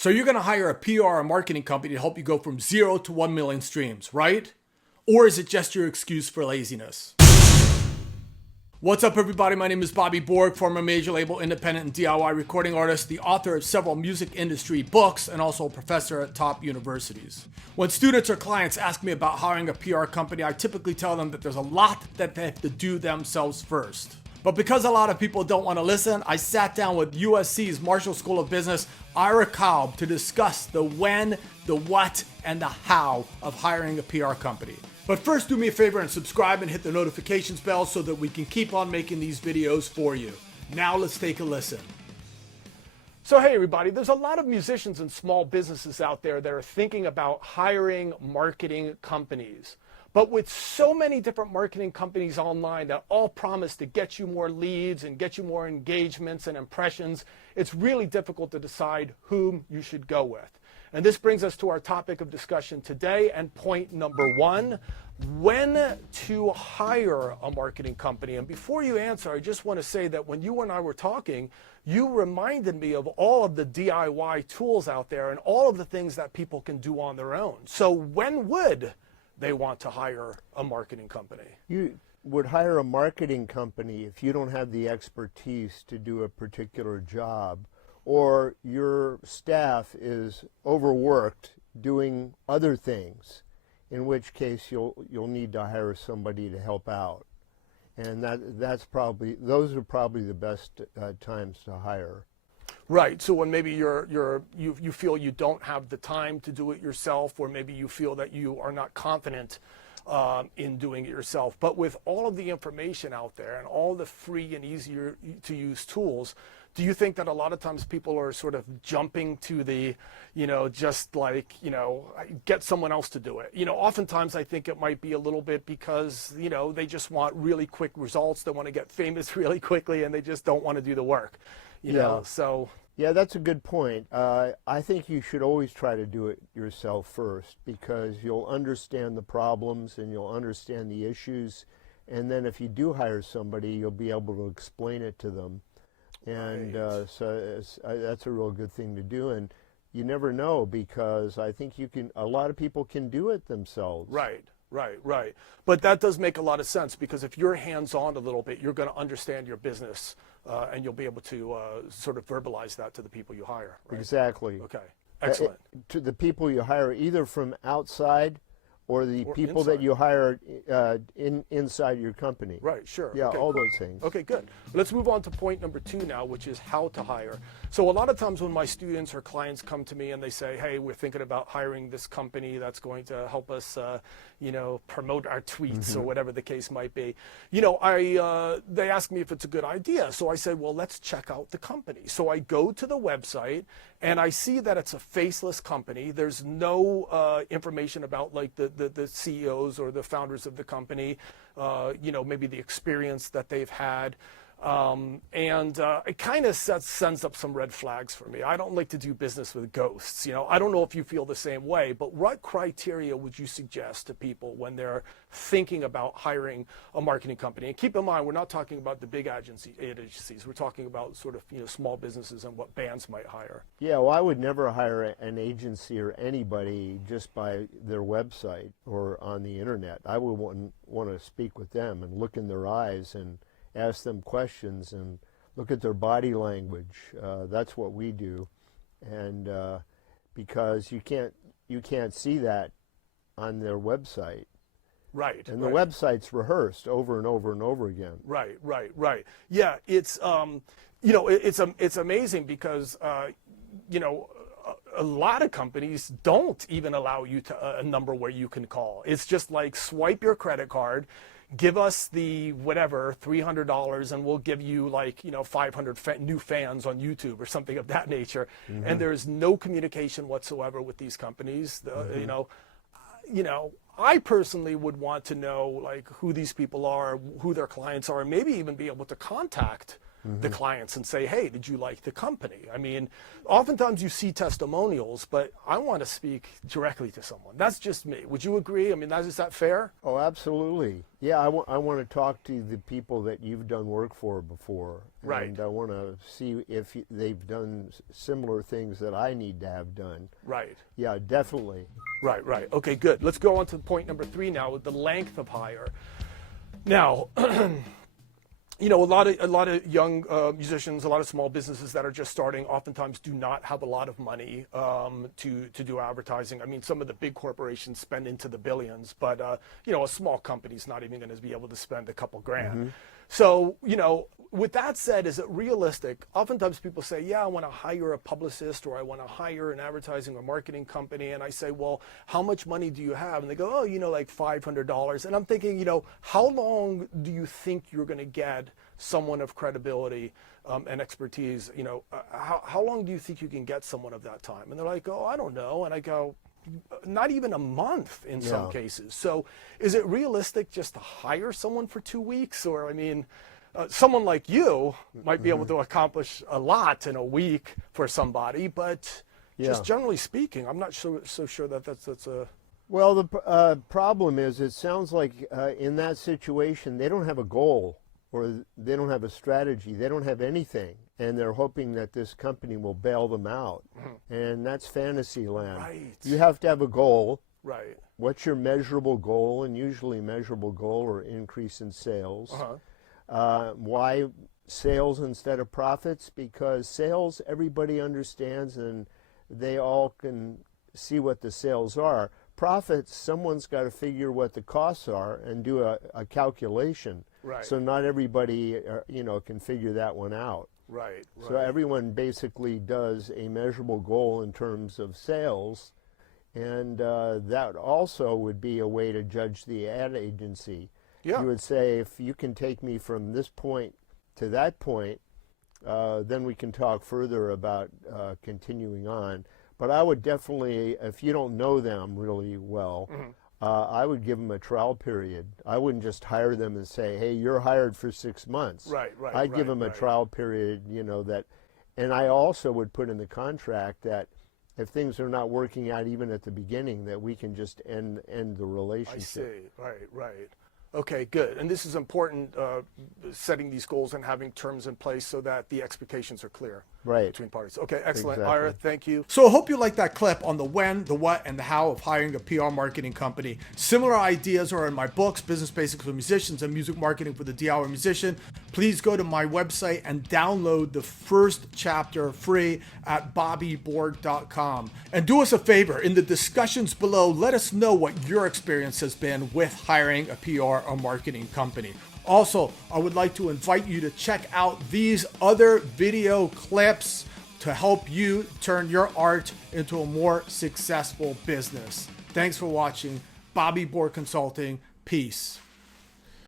So you're going to hire a PR or marketing company to help you go from 0 to 1 million streams, right? Or is it just your excuse for laziness? What's up, everybody? My name is Bobby Borg, former major label independent and DIY recording artist, the author of several music industry books, and also a professor at top universities. When students or clients ask me about hiring a PR company, I typically tell them that there's a lot that they have to do themselves first. But because a lot of people don't want to listen, I sat down with USC's Marshall School of Business, Ira Kalb, to discuss the when, the what, and the how of hiring a PR company. But first, do me a favor and subscribe and hit the notifications bell so that we can keep on making these videos for you. Now let's take a listen. So hey everybody, there's a lot of musicians and small businesses out there that are thinking about hiring marketing companies. But with so many different marketing companies online that all promise to get you more leads and get you more engagements and impressions, it's really difficult to decide whom you should go with. And this brings us to our topic of discussion today, and point number one, when to hire a marketing company. And before you answer, I just want to say that when you and I were talking, you reminded me of all of the DIY tools out there and all of the things that people can do on their own. So when would they want to hire a marketing company? You would hire a marketing company if you don't have the expertise to do a particular job, or your staff is overworked doing other things, in which case you'll need to hire somebody to help out. And those are probably the best times to hire. Right. So when maybe you feel you don't have the time to do it yourself, or maybe you feel that you are not confident in doing it yourself. But with all of the information out there and all the free and easier to use tools, do you think that a lot of times people are sort of jumping to the, just like, get someone else to do it? Oftentimes I think it might be a little bit because, they just want really quick results. They want to get famous really quickly and they just don't want to do the work, so. Yeah, that's a good point. I think you should always try to do it yourself first, because you'll understand the problems and you'll understand the issues. And then if you do hire somebody, you'll be able to explain it to them. And right. So that's a real good thing to do. And you never know, because I think a lot of people can do it themselves. Right. But that does make a lot of sense, because if you're hands-on a little bit, you're going to understand your business and you'll be able to sort of verbalize that to the people you hire. Right? Exactly. Okay. Excellent. To the people you hire, either from outside or people inside. that you hire inside your company. Right, sure. Yeah, okay, all cool. those things. Okay, good. Let's move on to point number two now, which is how to hire. So a lot of times when my students or clients come to me and they say, hey, we're thinking about hiring this company that's going to help us, promote our tweets or whatever the case might be. They ask me if it's a good idea. So I said, well, let's check out the company. So I go to the website and I see that it's a faceless company. There's no information about like the CEOs or the founders of the company, maybe the experience that they've had. It kind of sends up some red flags for me. I don't like to do business with ghosts. I don't know if you feel the same way, but what criteria would you suggest to people when they're thinking about hiring a marketing company? And keep in mind, we're not talking about the big agencies. We're talking about sort of, small businesses and what bands might hire. Yeah, well, I would never hire an agency or anybody just by their website or on the internet. I would want to speak with them and look in their eyes and ask them questions and look at their body language. That's what we do, and because you can't see that on their website. Right. And the website's rehearsed over and over and over again. Right. Yeah, it's it's amazing because a lot of companies don't even allow you to a number where you can call. It's just like swipe your credit card, give us the whatever $300 and we'll give you 500 new fans on YouTube or something of that nature. And there's no communication whatsoever with these companies. I personally would want to know who these people are, who their clients are, and maybe even be able to contact the clients and say, hey, did you like the company? I mean, oftentimes you see testimonials, but I want to speak directly to someone. That's just me. Would you agree? I mean, is that fair? Oh, absolutely. Yeah, I want to talk to the people that you've done work for before. Right. And I want to see if they've done similar things that I need to have done. Right. Yeah, definitely. Right, right. Okay, good. Let's go on to point number 3 now with the length of hire. Now, you know, a lot of young musicians, a lot of small businesses that are just starting, oftentimes do not have a lot of money to do advertising. I mean, some of the big corporations spend into the billions, but you know, a small company's not even going to be able to spend a couple grand. So, you know, with that said, is it realistic? Oftentimes people say, yeah, I want to hire a publicist, or I want to hire an advertising or marketing company. And I say, well, how much money do you have? And they go, oh, you know, like $500. And I'm thinking, you know, how long do you think you're going to get someone of credibility and expertise? You know, how long do you think you can get someone of that time? And they're like, oh, I don't know. And I go, not even a month in some cases. So is it realistic just to hire someone for 2 weeks? Or, I mean, someone like you might be able to accomplish a lot in a week for somebody, but just generally speaking, I'm not so sure that that's a... Well, the problem is, it sounds like in that situation, they don't have a goal, or they don't have a strategy. They don't have anything, and they're hoping that this company will bail them out. And that's fantasy land. Right. You have to have a goal. Right. What's your measurable goal? And usually measurable goal or increase in sales. Why sales instead of profits? Because sales, everybody understands, and they all can see what the sales are. Profits, someone's got to figure what the costs are and do a calculation. Right. So not everybody, you know, can figure that one out. Right. So everyone basically does a measurable goal in terms of sales, and that also would be a way to judge the ad agency. Yeah. You would say, if you can take me from this point to that point, then we can talk further about continuing on. But I would definitely, if you don't know them really well, I would give them a trial period. I wouldn't just hire them and say, hey, you're hired for 6 months. Right. I'd give them a trial period, you know, that, and I also would put in the contract that if things are not working out even at the beginning, that we can just end the relationship. I see. Right. Okay, good. And this is important, setting these goals and having terms in place so that the expectations are clear between parties. Okay, excellent. Exactly. Ira, thank you. So I hope you liked that clip on the when, the what, and the how of hiring a PR marketing company. Similar ideas are in my books, Business Basics for Musicians and Music Marketing for the DIY Musician. Please go to my website and download the first chapter free at bobbyborg.com. And do us a favor, in the discussions below, let us know what your experience has been with hiring a PR or marketing company. Also, I would like to invite you to check out these other video clips to help you turn your art into a more successful business. Thanks for watching. Bobby Borg Consulting. Peace.